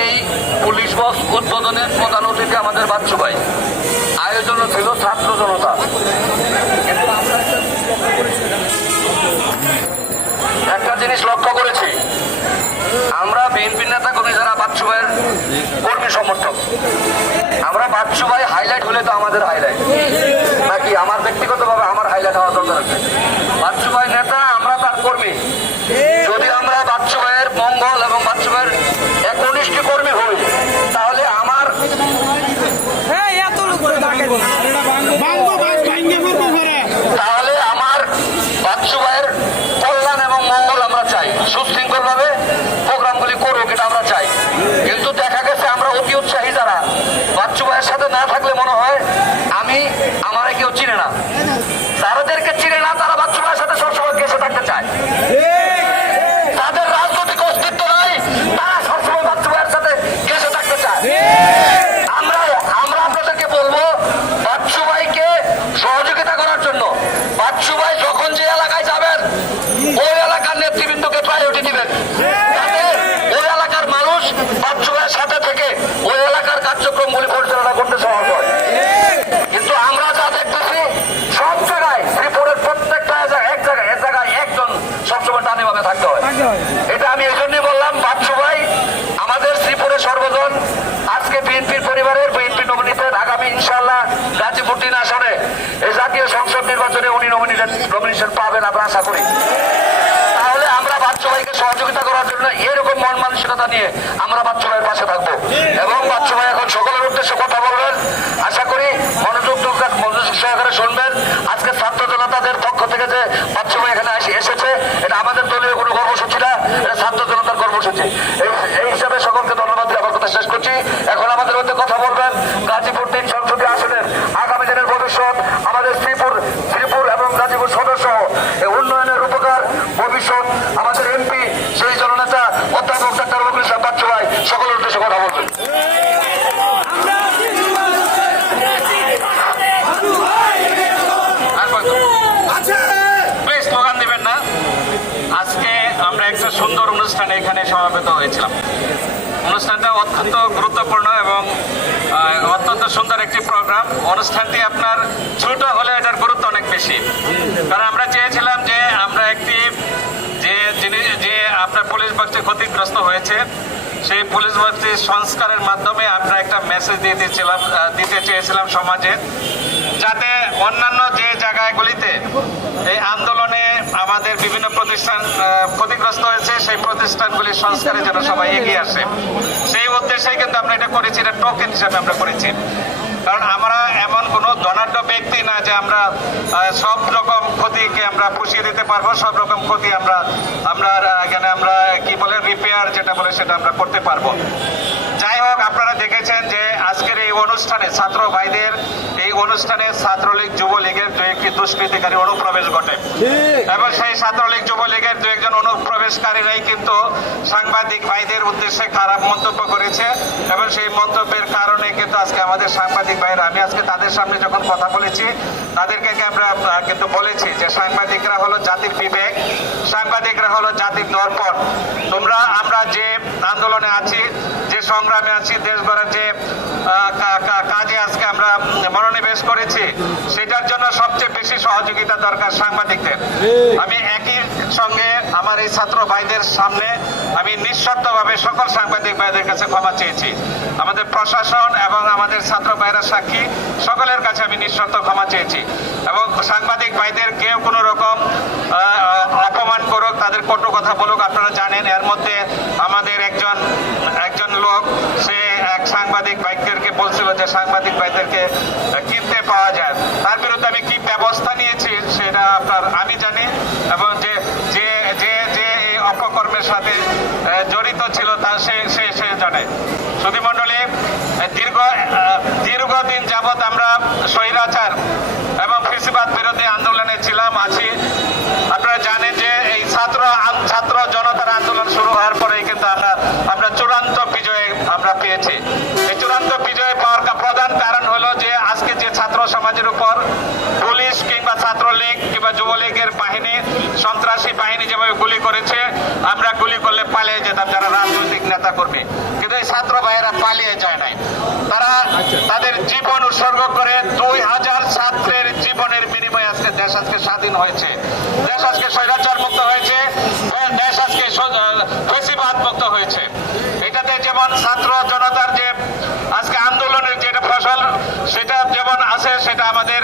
এই police box উদ্বোধনের প্রধান অতিথি আমাদের বাচ্চু ভাই। আয়োজনও ছিল ছাত্র জনতা। একটা জিনিস লক্ষ্য করেছি। আমরা বিএনপি নেতা কর্মী যারা বাচ্চু ভাইয়ের কর্মী সমর্থক। আমরা বাচ্চু ভাই হাইলাইট হলে তো আমাদের হাইলাইট নাকি আমার ব্যক্তিগতভাবে আমার হাইলাইট হওয়া দরকার আছে? না থাকলে মনে হয় আমি আমার কেউ চিনে না। তাদেরকে চিনে না তারা বাচ্চু ভাইয়ের সাথে সবসময় গেসে থাকতে চায় তাদের রাজনৈতিক অস্তিত্ব নাই তারা সবসময় বাচ্চু ভাইয়ের সাথে গেসে থাকতে চায় আমরা আমরা আপনাদেরকে বলব বাচ্চু ভাইকে সহযোগিতা করার জন্য বাচ্চু ভাই যখন যে এলাকায় যাবেন ওই এলাকার নেতৃবৃন্দকে প্রায়োরিটি দিবেন যাতে ওই এলাকার মানুষ বাচ্চু ভাইয়ের সাথে থেকে ওই এলাকার কার্যক্রমগুলি পরিচালনা করতে সহজ হয় কিন্তু আমরা যা দেখতেছি সব জায়গায় শ্রীপুরের প্রত্যেকটা জায়গায় এক জায়গায় এক জায়গায় একজন সবসময় টানে ভাবে থাকতে হয় এটা আমি এই জন্যই বললাম বাচ্চু ভাই আমাদের শ্রীপুরের সর্বজন আজকে বিএনপির পরিবারের বিএনপি নমিনেটেড আগামী ইনশাল্লাহ গাজীপুর তিন আসনে এই জাতীয় সংসদ নির্বাচনে উনি নমিনেটেড নমিনেশন পাবেন আমরা আশা করি। তাহলে আমরা বাচ্চু ভাইকে সহযোগিতা করার জন্য এরকম মন মানসিকতা নিয়ে আমরা বাচ্চু ভাইয়ের পাশে থাকব। এবং বাচ্চু ভাই এখন সকলের উদ্দেশ্যে কথা বলবেন। আশা করি মনোযোগ দুর্গা- মনোযোগ সহকারে শুনবেন আজকে ছাত্র জনতাদের পক্ষ থেকে যে বাচ্চু ভাই এখানে এসে- এসেছে এটা আমাদের দলীয় কোনো কর্মসূচি না এটা ছাত্র জনতার কর্মসূচি এই এই হিসাবে সকলকে ধন্যবাদ দিয়ে আমার কথা শেষ করছি এখন আমাদের মধ্যে কথা বলবেন গাজীপুর তিন সংসদীয় আসনের আগামী দিনের ভবিষ্যৎ আমাদের শ্রীপুর শ্রীপুর এবং গাজীপুর সদস্য এই উন্নয়নের উপকার ভবিষ্যৎ আমাদের এমপি সেই জননেতা অধ্যাপক ডাক্তার রবীন্দ্র ইসলাম বাচ্চু ভাই সকলের উদ্দেশ্যে কথা বলবেন প্লিজ স্লোগান দিবেন না আজকে আমরা একটা সুন্দর অনুষ্ঠানে এখানে সমাবেত হয়েছিলাম। অনুষ্ঠানটা অত্যন্ত গুরুত্বপূর্ণ এবং অত্যন্ত সুন্দর একটি প্রোগ্রাম অনুষ্ঠানটি আপনার ছোট হলে এটার গুরুত্ব অনেক বেশি। কারণ আমরা চেয়েছিলাম যে আমরা একটি, যে জিনিস, যে আপনার পুলিশ বাক্সটি ক্ষতিগ্রস্ত হয়েছে, সেই পুলিশ বাক্সটি সংস্কারের মাধ্যমে আমরা একটা মেসেজ দিয়ে দিয়েছিলাম দিতে চেয়েছিলাম সমাজে। যাতে অন্যান্য যে জায়গাগুলিতে এই আন্দোলনে আমাদের বিভিন্ন প্রতিষ্ঠান ক্ষতিগ্রস্ত হয়েছে, সেই প্রতিষ্ঠানগুলি সংস্কারের জন্য সবাই এগিয়ে আসে। সেই উদ্দেশ্যেই কিন্তু আমরা এটা করেছি, এটা টোকেন হিসাবে আমরা করেছি। কারণ আমরা এমন কোনো ধনাঢ্য ব্যক্তি না যে আমরা সব রকম ক্ষতিকে আমরা পুষিয়ে দিতে পারব, সব রকম ক্ষতি আমরা আমরা এখানে আমরা, কি বলে রিপেয়ার যেটা বলে সেটা আমরা করতে পারব। যাই হোক, আপনারা দেখেছেন যে আজকের এই অনুষ্ঠানে ছাত্র ভাইদের এই অনুষ্ঠানে ছাত্রলীগ যুবলীগের দু একটি দুষ্কৃতিকারী অনুপ্রবেশ ঘটে। এবং সেই ছাত্রলীগ যুবলীগের দু একজন অনুপ্রবেশকারীরাই কিন্তু সাংবাদিক ভাইদের উদ্দেশ্যে খারাপ মন্তব্য করেছে এবং সেই মন্তব্যের কারণে কিন্তু আজকে আমাদের সাংবাদিক ভাইরা আমি আজকে তাদের সামনে যখন কথা বলেছি তাদেরকে আমরা কিন্তু বলেছি যে সাংবাদিকরা হলো জাতির বিবেক সাংবাদিকরা হলো জাতির দর্পণ তোমরা আমরা যে আন্দোলনে আছি যে সংগ্রামে আছি দেশ গড়ার যে কাজে আজকে আমরা মনোনিবেশ করেছি, সেটার জন্য সবচেয়ে বেশি সহযোগিতা দরকার সাংবাদিকদের। আমি একই সঙ্গে আমার এই ছাত্র ভাইদের সামনে আমি নিঃশর্তভাবে সকল সাংবাদিক ভাইদের কাছে ক্ষমা চেয়েছি। আমাদের প্রশাসন এবং আমাদের ছাত্র ভাইরা সাক্ষী, সকলের কাছে আমি নিঃশর্ত ক্ষমা চেয়েছি। এবং সাংবাদিক ভাইদের কেউ কোনো রকম অপমান করুক, তাদের কটু কথা বলুক, আপনারা জানেন, এর মধ্যে আমাদের একজন লোক, সে এক সাংবাদিক ভাইদেরকে বলছিল যে সাংবাদিক ভাইদেরকে কিনতে পাওয়া যায়। তার বিরুদ্ধে আমি কি ব্যবস্থা নিয়েছি সেটা আপনার আমি জানি এবং যে যে যে যে এই অপকর্মের সাথে জড়িত ছিল তা সে সে সে জানে। সুধীমণ্ডলী দীর্ঘ দীর্ঘদিন যাবৎ আমরা স্বৈরাচার সমাজের উপর পুলিশ কিংবা ছাত্রলীগ কিংবা যুবলীগের বাহিনী সন্ত্রাসী বাহিনী যেভাবে গুলি করেছে আমরা গুলি করলে পালিয়ে যেতাম যারা রাজনৈতিক নেতা কর্মী কিন্তু এই ছাত্র ভাইয়েরা পালিয়ে যায় নাই। তারা তাদের জীবন উৎসর্গ করে দুই হাজার ছাত্রের জীবনের বিনিময়ে আজকে দেশ আজকে স্বাধীন হয়েছে। দেশ আজকে স্বৈরাচার মুক্ত হয়েছে দেশ আজকে ফেসিবাদ মুক্ত হয়েছে। এটাতে যেমন ছাত্র জনতার যে আজকে আন্দোলনের যেটা ফসল সেটা যেমন আমাদের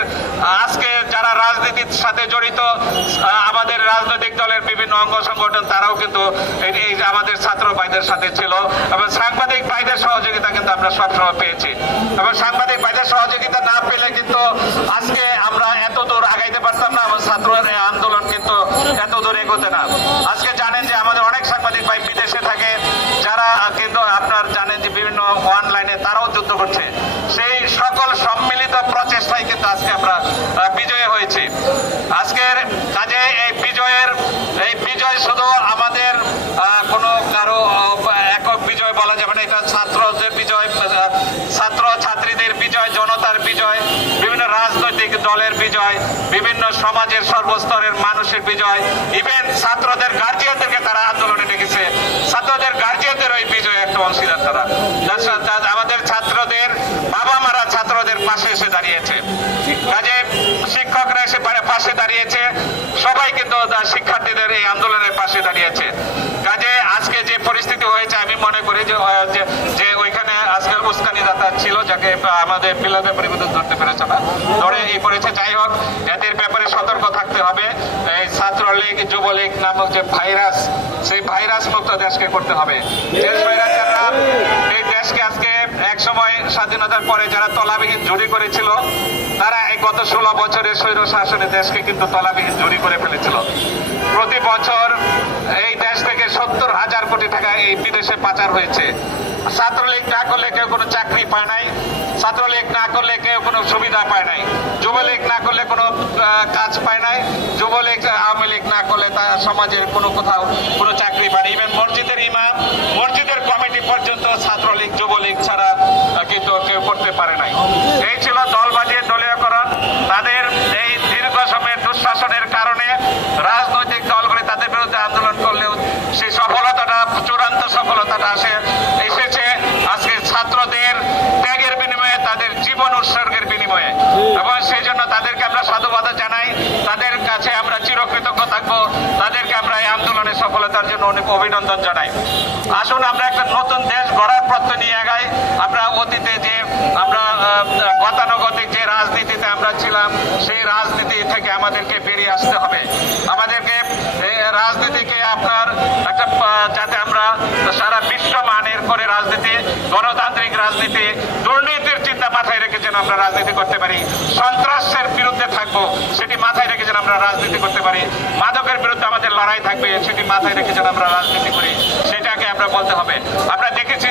আজকে যারা রাজনীতির সাথে জড়িত আমাদের রাজনৈতিক দলের বিভিন্ন অঙ্গ সংগঠন, তারাও কিন্তু এই- আমাদের ছাত্র ভাইদের সাথে ছিল। এবং সাংবাদিক ভাইদের সহযোগিতা কিন্তু আমরা সবসময় পেয়েছি। এবং সাংবাদিক ভাইদের সহযোগিতা না পেলে কিন্তু আজকে আমরা এত দূর আগাইতে পারতাম না, এবং ছাত্র আন্দোলন কিন্তু এত দূর এগোতে না। কিন্তু আজকে আমরা আহ, বিজয়ী হয়েছি আজকের কাজে এই বিজয়ের এই বিজয় শুধু আমাদের আহ, কোনো কারও আহ, একক বিজয় বলা যাবে না এটা ছাত্রদের বিজয় আহ, ছাত্র ছাত্রীদের বিজয় জনতার বিজয় বিভিন্ন রাজনৈতিক দলের বিজয় বিভিন্ন সমাজের সর্বস্তরের মানুষের বিজয়। ইভেন ছাত্রদের গার্জিয়ানদেরকে তারা আন্দোলনে ডেকেছে। ছাত্রদের গার্জিয়ানদের ওই বিজয় একটা অংশীদার তারা। আমাদের ছাত্রদের বাবা মারা ছাত্রদের পাশে এসে দাঁড়িয়েছে। কাজে শিক্ষকরা এসে পাশে দাঁড়িয়েছে। সবাই কিন্তু শিক্ষার্থীদের এই আন্দোলনের পাশে দাঁড়িয়েছে। কাজে আজকে যে পরিস্থিতি হয়েছে, আমি মনে করি যে যে- যে ওইখানে আজকের উস্কানি দাতা ছিল, যাকে আমাদের পিলাদের পরিবর্তন ধরতে পেরেছে না। ধরে এই পড়েছে যাই হোক এদের ব্যাপারে সতর্ক থাকতে হবে। এই ছাত্রলীগ, যুবলীগ নামক যে ভাইরাস, সেই ভাইরাস মুক্ত দেশকে করতে হবে। এই দেশকে আজকে এক সময় স্বাধীনতার পরে যারা তলাবিহীন জুড়ি করেছিল, তারা এই গত ষোলো বছরের স্বৈর শাসনে দেশকে কিন্তু তলাবিহীন জুড়ি করে ফেলেছিল। প্রতি বছর এই দেশ থেকে সত্তর হাজার কোটি টাকা এই বিদেশে পাচার হয়েছে। ছাত্রলীগ না করলে কেউ কোনো চাকরি পায় নাই, ছাত্রলীগ না করলে কেউ কোনো সুবিধা পায় নাই, যুবলীগ না করলে কোনো কাজ পায় নাই, যুবলীগ, আওয়ামী লীগ না করলে তার সমাজের কোনো কোথাও কোনো চাকরি পায় ইভেন মসজিদের ইমাম, মসজিদের কমিটি পর্যন্ত ছাত্রলীগ, যুবলীগ ছাড়া কিন্তু কেউ করতে পারে নাই। এই ছিল দল বাজিয়ে দলীয়করণ। তাদের এই দীর্ঘ সময়ের দুঃশাসনের কারণে রাজনৈতিক দলগুলি তাদের বিরুদ্ধে আন্দোলন করলেও সেই সফলতাটা চূড়ান্ত সফলতাটা আসে এসেছে আজকে ছাত্রদের ত্যাগের বিনিময়ে তাদের জীবন উৎসর্গের বিনিময়ে এবং সেই জন্য তাদেরকে আমরা সাধুবাদ জানাই। তাদের কাছে আমরা চিরকৃতজ্ঞ থাকব। তাদেরকে আমরা এই আন্দোলনের সফলতার জন্য অনেক অভিনন্দন জানাই। আসুন, আমরা একটা নতুন দেশ গড়ার প্রত্যয় নিয়ে আগাই। আমরা অতীতে যে, আমরা গতানুগতিক যে রাজনীতিতে আমরা ছিলাম, সেই রাজনীতি থেকে আমাদেরকে বেরিয়ে আসতে হবে। আমাদেরকে রাজনীতিকে আপনার একটা যাতে আমরা সারা বিশ্ব মানের করে রাজনীতি, গণতান্ত্রিক মাথায় রেখে যেন আমরা রাজনীতি করতে পারি। সন্ত্রাসের বিরুদ্ধে থাকব, সেটি মাথায় রেখে যেন আমরা রাজনীতি করতে পারি। মাদকের বিরুদ্ধে আমাদের লড়াই থাকবে, সেটি মাথায় রেখে যেন আমরা রাজনীতি করি। সেটাকে আমরা বলতে হবে। আমরা দেখেছি